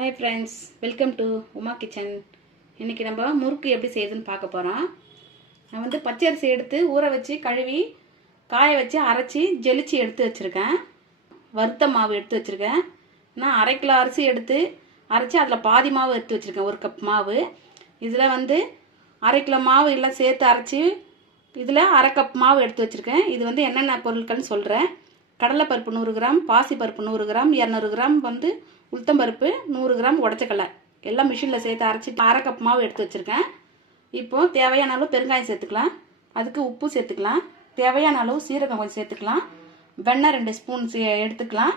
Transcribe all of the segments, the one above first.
Hi friends, welcome to Uma Kitchen. இன்னைக்கு நம்ம முறுக்கு எப்படி செய்யுதுன்னு பார்க்க போறோம். நான் வந்து பச்சை அரிசி எடுத்து ஊற வச்சு கழுவி காய வச்சு அரைச்சி ஜெலிச்சி எடுத்து வச்சிருக்கேன். வறுத்த மாவு எடுத்து வச்சிருக்கேன். நான் 1/2 கிலோ அரிசி எடுத்து அரைச்சி அதில் பாதி மாவு எடுத்து வச்சிருக்கேன், 1 கப் மாவு. இதில் வந்து 1/2 கிலோ மாவு எல்லாம் சேர்த்து அரைச்சி இதில் 1/2 கப் மாவு எடுத்து வச்சிருக்கேன். இது வந்து என்னென்ன பொருட்கள்னு சொல்கிறேன். கடலைப்பருப்பு 100 கிராம், பாசிப்பருப்பு 100 கிராம், 200 கிராம் வந்து உளுத்தம்பருப்பு, 100 கிராம் உடச்சக்கடலை எல்லாம் மிஷினில் சேர்த்து அரைச்சி 1/2 கப் மாவு எடுத்து வச்சுருக்கேன். இப்போது தேவையான அளவு பெருங்காயம் சேர்த்துக்கலாம், அதுக்கு உப்பு சேர்த்துக்கலாம், தேவையான அளவு சீரகம் கொஞ்சம் சேர்த்துக்கலாம், வெண்ணெய் 2 ஸ்பூன் எடுத்துக்கலாம்.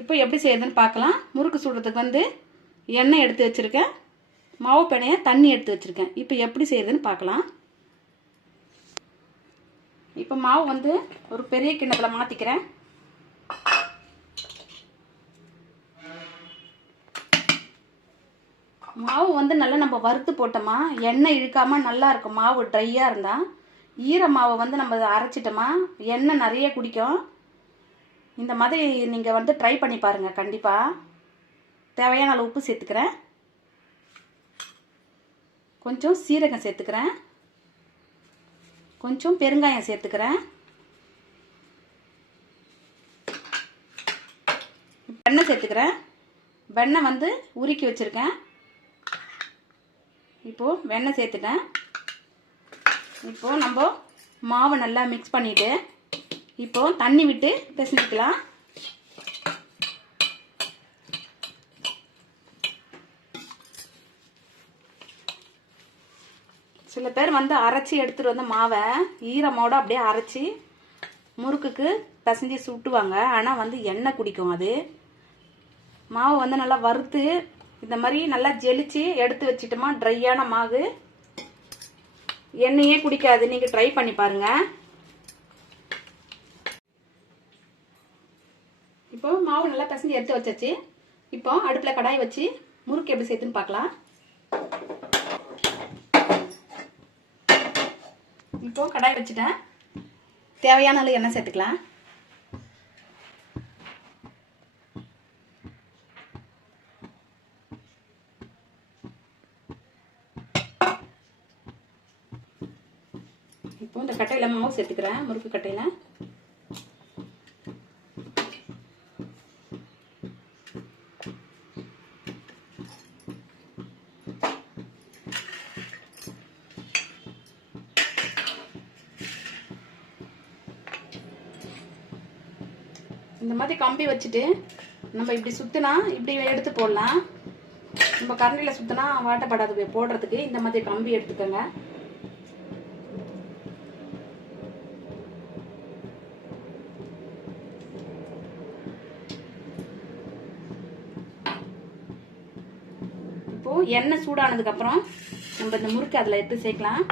இப்போ எப்படி செய்யுதுன்னு பார்க்கலாம். முறுக்கு சுடுறதுக்கு வந்து எண்ணெய் எடுத்து வச்சுருக்கேன், மாவு பிணைய தண்ணி எடுத்து வச்சுருக்கேன். இப்போ எப்படி செய்யுதுன்னு பார்க்கலாம். இப்போ மாவு வந்து ஒரு பெரிய கிண்ணத்தில் மாற்றிக்கிறேன். மாவு வந்து நல்லா நம்ம வறுத்து போட்டோமா எண்ணெய் இழுக்காமல் நல்லா இருக்கும். மாவு ட்ரையாக இருந்தால் ஈர மாவை வந்து நம்ம அரைச்சிட்டோமா எண்ணெய் நிறைய குடிக்கும். இந்த மாதிரி நீங்கள் வந்து ட்ரை பண்ணி பாருங்கள் கண்டிப்பாக. தேவையான அளவு உப்பு சேர்த்துக்கிறேன், கொஞ்சம் சீரகம் சேர்த்துக்கிறேன், கொஞ்சம் பெருங்காயம் சேர்த்துக்கிறேன், வெண்ணெய் சேர்த்துக்கிறேன். வெண்ணெய் வந்து உருக்கி வச்சுருக்கேன். இப்போது வெண்ணெய் சேர்த்துட்டேன். இப்போது நம்ம மாவை நல்லா மிக்ஸ் பண்ணிவிட்டு இப்போது தண்ணி விட்டு பிசைஞ்சிக்கலாம். சில பேர் வந்து அரைச்சி எடுத்துகிட்டு வந்து மாவை ஈரமோடு அப்படியே அரைச்சி முறுக்குக்கு பிசைஞ்சி சுட்டுவாங்க. ஆனால் வந்து எண்ணெய் குடிக்கும். அது மாவு வந்து நல்லா வறுத்து இந்த மாதிரி நல்லா ஜெலிச்சு எடுத்து வச்சிட்டோமா ட்ரையான மாவு எண்ணெயே குடிக்காது. நீங்கள் ட்ரை பண்ணி பாருங்க. இப்போ மாவு நல்லா பிசைஞ்சு எடுத்து வச்சாச்சு. இப்போ அடுப்பில் கடாய் வச்சு முறுக்கு எப்படி சேர்த்துன்னு பார்க்கலாம். இப்போ கடாய் வச்சுட்டேன். தேவையான அளவு எண்ணெய் சேர்த்துக்கலாம். இப்போ இந்த கட்டையில் மாவு சேர்த்துக்கிறேன், முறுக்கு கட்டையில். இந்த மாதிரி கம்பி வச்சுட்டு நம்ம இப்படி சுற்றினா இப்படி எடுத்து போடலாம். நம்ம கரண்டியில் சுற்றினா வாட்டப்படாது போடுறதுக்கு. இந்த மாதிரி கம்பி எடுத்துக்கோங்க. இப்போ எண்ணெய் சூடானதுக்கப்புறம் நம்ம இந்த முறுக்கு அதில் எடுத்து சேர்க்கலாம்.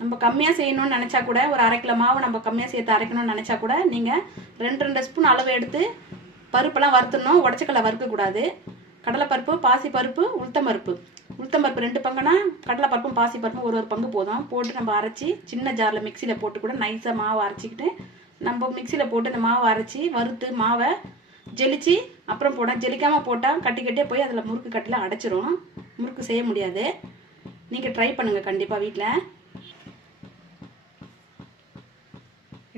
நம்ம கம்மியாக செய்யணும்னு நினச்சா கூட ஒரு 1/2 கிலோ மாவு நம்ம கம்மியாக சேர்த்து அரைக்கணும்னு நினச்சா கூட நீங்கள் 2 ஸ்பூன் அளவு எடுத்து பருப்பெல்லாம் வறுத்துடணும். உடச்சக்கடலை வறுக்கக்கூடாது. கடலைப்பருப்பு, பாசிப்பருப்பு, உளுத்தம்பருப்பு 2 பங்குனா கடலைப்பருப்பும் பாசிப்பருப்பும் ஒரு பங்கு போதும். போட்டு நம்ம அரைச்சி சின்ன ஜாரில் மிக்சியில் போட்டு கூட நைஸாக மாவு அரைச்சிக்கிட்டு நம்ம மிக்சியில் போட்டு இந்த மாவை அரைச்சி வறுத்து மாவை ஜெலிச்சு அப்புறம் ஜெலிக்காமல் போட்டால் கட்டி கட்டியே போய் அதில் முறுக்கு கட்டில் அடைச்சிரும். முறுக்கு செய்ய முடியாது. நீங்கள் ட்ரை பண்ணுங்கள் கண்டிப்பாக வீட்டில்.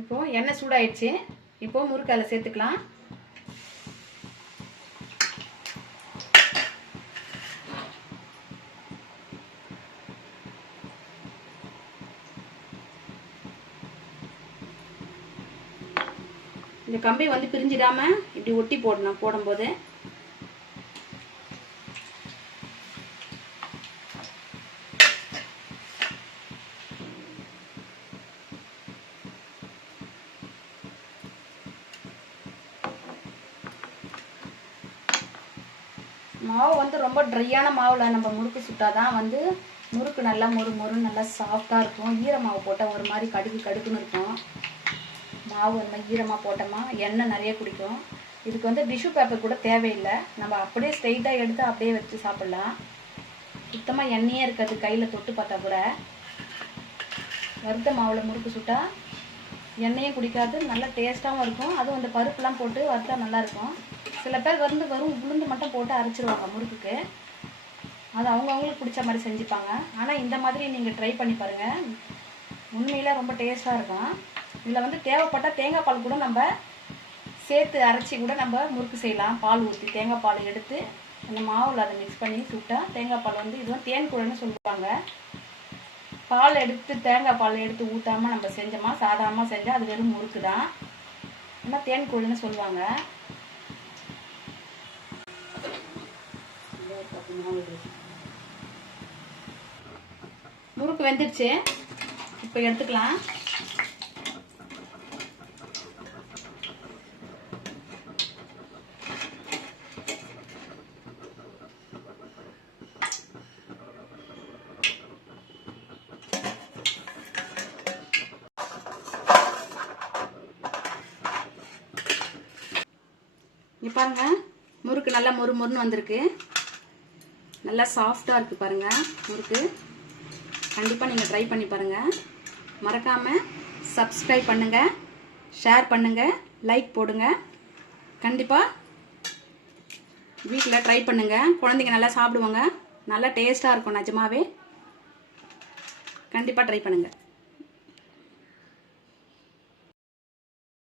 இப்போது எண்ணெய் சூடாயிடுச்சு. இப்போது முறுக்கு அதில் சேர்த்துக்கலாம். இந்த கம்பி வந்து பிரிஞ்சிடாம இப்படி ஒட்டி போடணும். போடும்போது மாவு வந்து ரொம்ப ட்ரையான மாவில் நம்ம முறுக்கு சுட்டாதான் வந்து முறுக்கு நல்லா மொறு நல்லா சாஃப்டாக இருக்கும். ஈர மாவு போட்டால் ஒரு மாதிரி கடுக்குன்னு இருக்கும். மாவு அந்த மாதிரி ஈரமாக போட்டோமா எண்ணெய் நிறைய குடிக்கும். இதுக்கு வந்து டிஷ்யூ பேப்பர் கூட தேவையில்லை. நம்ம அப்படியே ஸ்ட்ரெயிட்டாக எடுத்து அப்படியே வச்சு சாப்பிட்லாம். சுத்தமாக எண்ணெயே இருக்காது. கையில் தொட்டு பார்த்தா கூட வறுத்த மாவில் முறுக்கு சுட்டால் எண்ணெயும் குடிக்காது, நல்லா டேஸ்ட்டாகவும் இருக்கும். அதுவும் அந்த பருப்புலாம் போட்டு வறுத்தா நல்லாயிருக்கும். சில பேர் வந்து வெறும் உளுந்து மட்டும் போட்டு அரைச்சிருவாங்க முறுக்குக்கு. அது அவங்கவுங்களுக்கு பிடிச்ச மாதிரி செஞ்சுப்பாங்க. ஆனால் இந்த மாதிரி நீங்கள் ட்ரை பண்ணி பாருங்கள், உண்மையில் ரொம்ப டேஸ்ட்டாக இருக்கும். இதில் வந்து தேவைப்பட்டால் தேங்காய் பால் கூட நம்ம சேர்த்து அரைச்சி கூட நம்ம முறுக்கு செய்யலாம். பால் ஊற்றி தேங்காய் பால் எடுத்து அந்த மாவில் அதை மிக்ஸ் பண்ணி சுட்டால் தேங்காய் பால் வந்து இதுவும் தேன் குழன்னு சொல்லுவாங்க. பால் எடுத்து தேங்காய் பால் எடுத்து ஊற்றாமல் நம்ம செஞ்சோமா சாதாரணமாக செஞ்சால் அது வெறும் முறுக்கு தான். ஆனால் தேன் குழன்னு சொல்லுவாங்க. முறுக்கு வெந்துடுச்சு, இப்போ எடுத்துக்கலாம். இங்கே பாருங்க, முறுக்கு நல்லா மொறு மொறுன்னு வந்திருக்கு. நல்லா சாஃப்டாக இருக்குது பாருங்கள் முறுக்கு. கண்டிப்பாக நீங்கள் ட்ரை பண்ணி பாருங்கள். மறக்காமல் சப்ஸ்கிரைப் பண்ணுங்கள், ஷேர் பண்ணுங்கள், லைக் போடுங்க. கண்டிப்பாக வீட்டில் ட்ரை பண்ணுங்கள். குழந்தைங்க நல்லா சாப்பிடுவாங்க. நல்லா டேஸ்ட்டாக இருக்கும் நிஜமாவே. கண்டிப்பாக ட்ரை பண்ணுங்கள்.